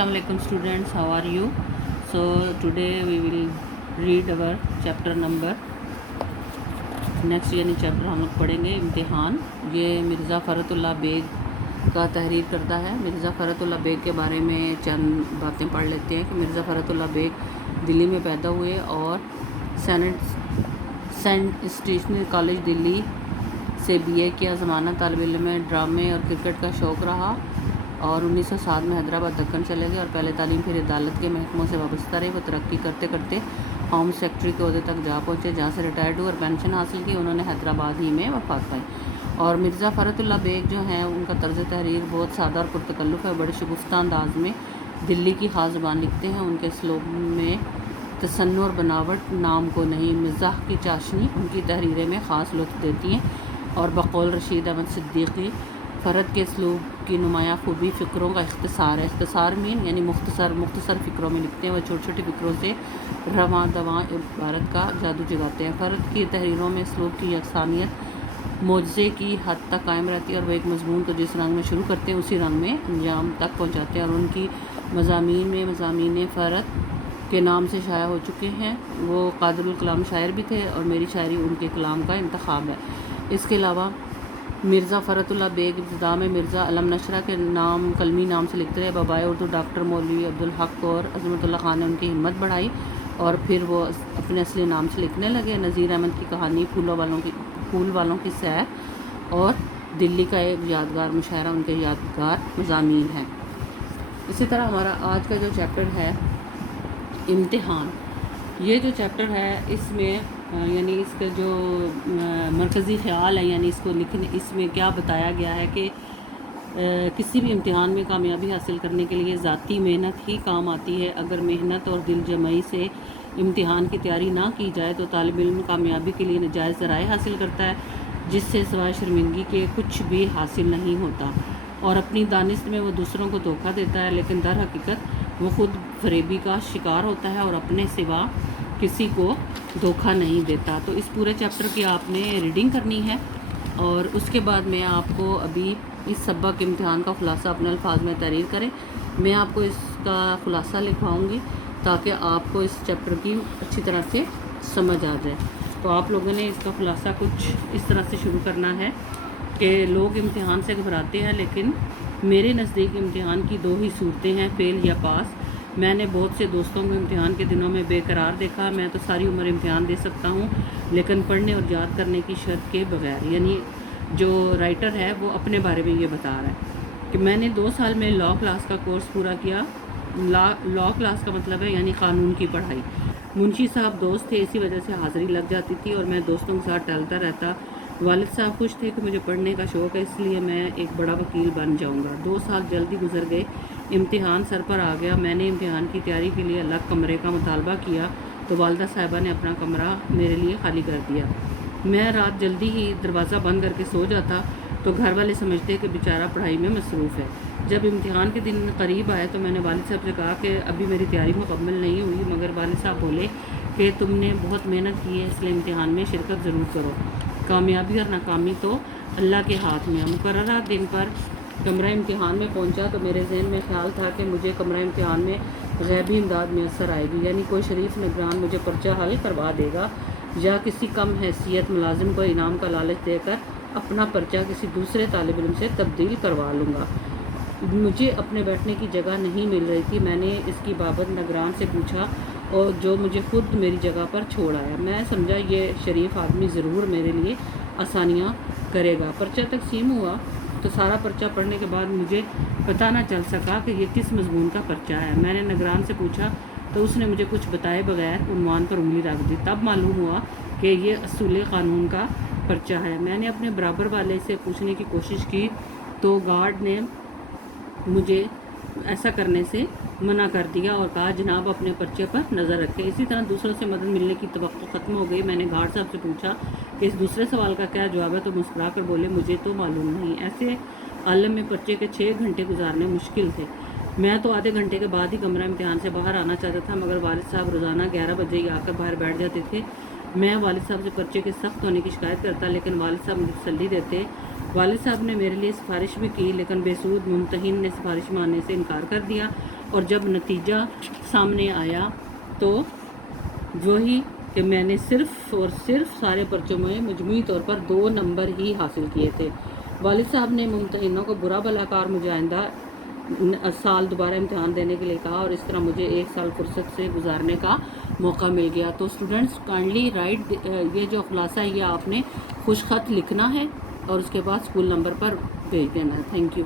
Assalamu alaikum students, how are you? So today we will read our chapter number next, यानी chapter हम लोग पढ़ेंगे इम्तिहान। ये मिर्ज़ा फ़रतुल्लाह बेग का तहरीर करता है। मिर्ज़ा फ़रतुल्लाह बेग के बारे में चंद बातें पढ़ लेते हैं कि मिर्ज़ा फ़रतुल्लाह बेग दिल्ली में पैदा हुए और सेंट स्टेशनरी कॉलेज दिल्ली से बीए किया। ज़माना तालिब इल्म में ड्रामे और क्रिकेट का शौक़ रहा और 1907 में हैदराबाद दक्कन चले गए और पहले तालीम फिर अदालत के महकमों से वाबस्ता रहे। वो तरक्की करते करते होम सेक्रेटरी के अहदे तक जा पहुँचे, जहाँ से रिटायर्ड हुए और पेंशन हासिल की। उन्होंने हैदराबाद ही में वफ़ात पाई। और मिर्ज़ा फ़रतुल्लाह बेग जो हैं, उनका तर्ज़ तहरीर बहुत सादा और पुरतकल्लुफ़ है। बड़े शगुफ्ता अंदाज में दिल्ली की ख़ास ज़बान लिखते हैं। उनके स्लोब में तसन्नु और बनावट नाम को नहीं, मिज़ाह की चाशनी उनकी तहरीरें में ख़ास लुत्फ़ देती हैं। और बकौल रशीद अहमद सिद्दीकी, फ़रद के स्लूब की नुमायाँ खूबी फ़िक्रों का इख्तिसार है। इख्तिसार मीन यानी मुख्तसर फ़िक्रों में लिखते हैं। वह छोटी छोटी फ़िक्रों से रवां दवां इबारत का जादू जगाते हैं। फ़रद की तहरीरों में स्लूब की यकसानियत मोज़े की हद तक कायम रहती है और वह एक मज़मून को जिस रंग में शुरू करते हैं उसी रंग में अंजाम तक पहुँचाते हैं। और उनकी मज़ामीन फ़रद के नाम से शाया हो चुके हैं। वो क़ादिरुल कलाम शायर भी थे और मेरी शायरी उनके कलाम का इंतखाब है। इसके अलावा मिर्ज़ा फ़रतुल्लाह बेग इब्तिदा में मिर्ज़ा अलम नशरा के नाम कलमी नाम से लिखते रहे। बबाए उर्दू डॉक्टर मौलवी अब्दुल हक और अज़मतुल्ला ख़ान ने उनकी हिम्मत बढ़ाई और फिर वो अपने असली नाम से लिखने लगे। नज़ीर अहमद की कहानी, फूल वालों की सैर और दिल्ली का एक यादगार मुशायरा उनके यादगार मज़ामीन हैं। इसी तरह हमारा आज का जो चैप्टर है इम्तिहान, ये जो चैप्टर है इसमें यानी इसका जो मरकज़ी ख़्याल है, यानी इसको लिखने, इसमें क्या बताया गया है कि किसी भी इम्तिहान में कामयाबी हासिल करने के लिए ज़ाती मेहनत ही काम आती है। अगर मेहनत और दिलजमई से इम्तिहान की तैयारी ना की जाए तो तालिब इल्म कामयाबी के लिए नाजायज़ ज़राए हासिल करता है, जिससे सिवाय शर्मिंदगी के कुछ भी हासिल नहीं होता। और अपनी दानिश में वो दूसरों को धोखा देता है, लेकिन दर हकीकत वो ख़ुद फरेबी का शिकार होता है और अपने सिवा किसी को धोखा नहीं देता। तो इस पूरे चैप्टर की आपने रीडिंग करनी है और उसके बाद मैं आपको अभी इस सबक इम्तिहान का ख़ुलासा अपने अल्फाज में तहरीर करें। मैं आपको इसका ख़ुलासा लिखवाऊंगी ताकि आपको इस चैप्टर की अच्छी तरह से समझ आ जाए। तो आप लोगों ने इसका ख़ुलासा कुछ इस तरह से शुरू करना है कि लोग इम्तिहान से घबराते हैं, लेकिन मेरे नज़दीक इम्तिहान की दो ही सूरतें हैं, फ़ेल या पास। मैंने बहुत से दोस्तों को इम्तिहान के दिनों में बेकरार देखा। मैं तो सारी उम्र इम्तिहान दे सकता हूँ, लेकिन पढ़ने और याद करने की शर्त के बगैर। यानी जो राइटर है वो अपने बारे में ये बता रहा है कि मैंने 2 साल में लॉ क्लास का कोर्स पूरा किया। लॉ क्लास का मतलब है यानी क़ानून की पढ़ाई। मुंशी साहब दोस्त थे, इसी वजह से हाज़िरी लग जाती थी और मैं दोस्तों के साथ टहलता रहता। वालिद साहब खुश थे कि मुझे पढ़ने का शौक़ है, इसलिए मैं एक बड़ा वकील बन जाऊंगा। 2 साल जल्दी गुजर गए। इम्तिहान सर पर आ गया। मैंने इम्तिहान की तैयारी के लिए अलग कमरे का मुतालबा किया तो वालिदा साहिबा ने अपना कमरा मेरे लिए खाली कर दिया। मैं रात जल्दी ही दरवाज़ा बंद करके सो जाता तो घर वाले समझते कि बेचारा पढ़ाई में मसरूफ़ है। जब इम्तिहान के दिन करीब आए तो मैंने वालिद साहब से कहा कि अभी मेरी तैयारी मुकम्मल नहीं हुई, मगर वालिद साहब बोले कि तुमने बहुत मेहनत की है, इसलिए इम्तिहान में शिरकत ज़रूर करो। कामयाबी और नाकामी तो अल्लाह के हाथ में है। मुकर्ररा दिन पर कमरा इम्तिहान में पहुंचा तो मेरे जहन में ख्याल था कि मुझे कमरा इम्तिहान में गैबी इमदाद मैसर आएगी, यानी कोई शरीफ निगरान मुझे पर्चा हल करवा देगा या किसी कम हैसियत मुलाजिम को इनाम का लालच देकर अपना पर्चा किसी दूसरे तालिब इल्म से तब्दील करवा लूँगा। मुझे अपने बैठने की जगह नहीं मिल रही थी। मैंने इसकी बाबत निगरान से पूछा और जो मुझे खुद मेरी जगह पर छोड़ आया। मैं समझा ये शरीफ आदमी ज़रूर मेरे लिए आसानियाँ करेगा। पर्चा तकसीम हुआ तो सारा पर्चा पढ़ने के बाद मुझे पता ना चल सका कि ये किस मज़मून का पर्चा है। मैंने निगरान से पूछा तो उसने मुझे कुछ बताए बगैर उन्वान पर उंगली रख दी। तब मालूम हुआ कि ये असूल क़ानून का पर्चा है। मैंने अपने बराबर वाले से पूछने की कोशिश की तो गार्ड ने मुझे ऐसा करने से मना कर दिया और कहा जनाब अपने पर्चे पर नज़र रखें। इसी तरह दूसरों से मदद मिलने की तवक्को ख़त्म हो गई। मैंने गार्ड साहब से पूछा कि इस दूसरे सवाल का क्या जवाब है, तो मुस्कुरा कर बोले मुझे तो मालूम नहीं। ऐसे आलम में पर्चे के 6 घंटे गुजारने मुश्किल थे। मैं तो आधे घंटे के बाद ही कमरा इम्तिहान से बाहर आना चाहता था, मगर वालिद साहब रोज़ाना 11 बजे ही आकर बाहर बैठ जाते थे। मैं वालिद साहब से पर्चे के सख्त होने की शिकायत करता, लेकिन वालिद साहब मुझे तसल्ली देते। वालिद साहब ने मेरे लिए सिफारिश भी की, लेकिन बेसूद मुमतहिन ने सिफारिश मानने से इनकार कर दिया। اور جب نتیجہ سامنے آیا تو وہی کہ میں نے صرف اور صرف سارے پرچوں میں مجموعی طور پر 2 نمبر ہی حاصل کیے تھے۔ والد صاحب نے ممتحنوں کو برا بھلا کار مجھے آئندہ سال دوبارہ امتحان دینے کے لیے کہا، اور اس طرح مجھے 1 سال فرصت سے گزارنے کا موقع مل گیا۔ تو اسٹوڈنٹس کائنڈلی رائٹ، یہ جو خلاصہ ہے یہ آپ نے خوش خط لکھنا ہے اور اس کے بعد اسکول نمبر پر بھیج دینا ہے۔ Thank you.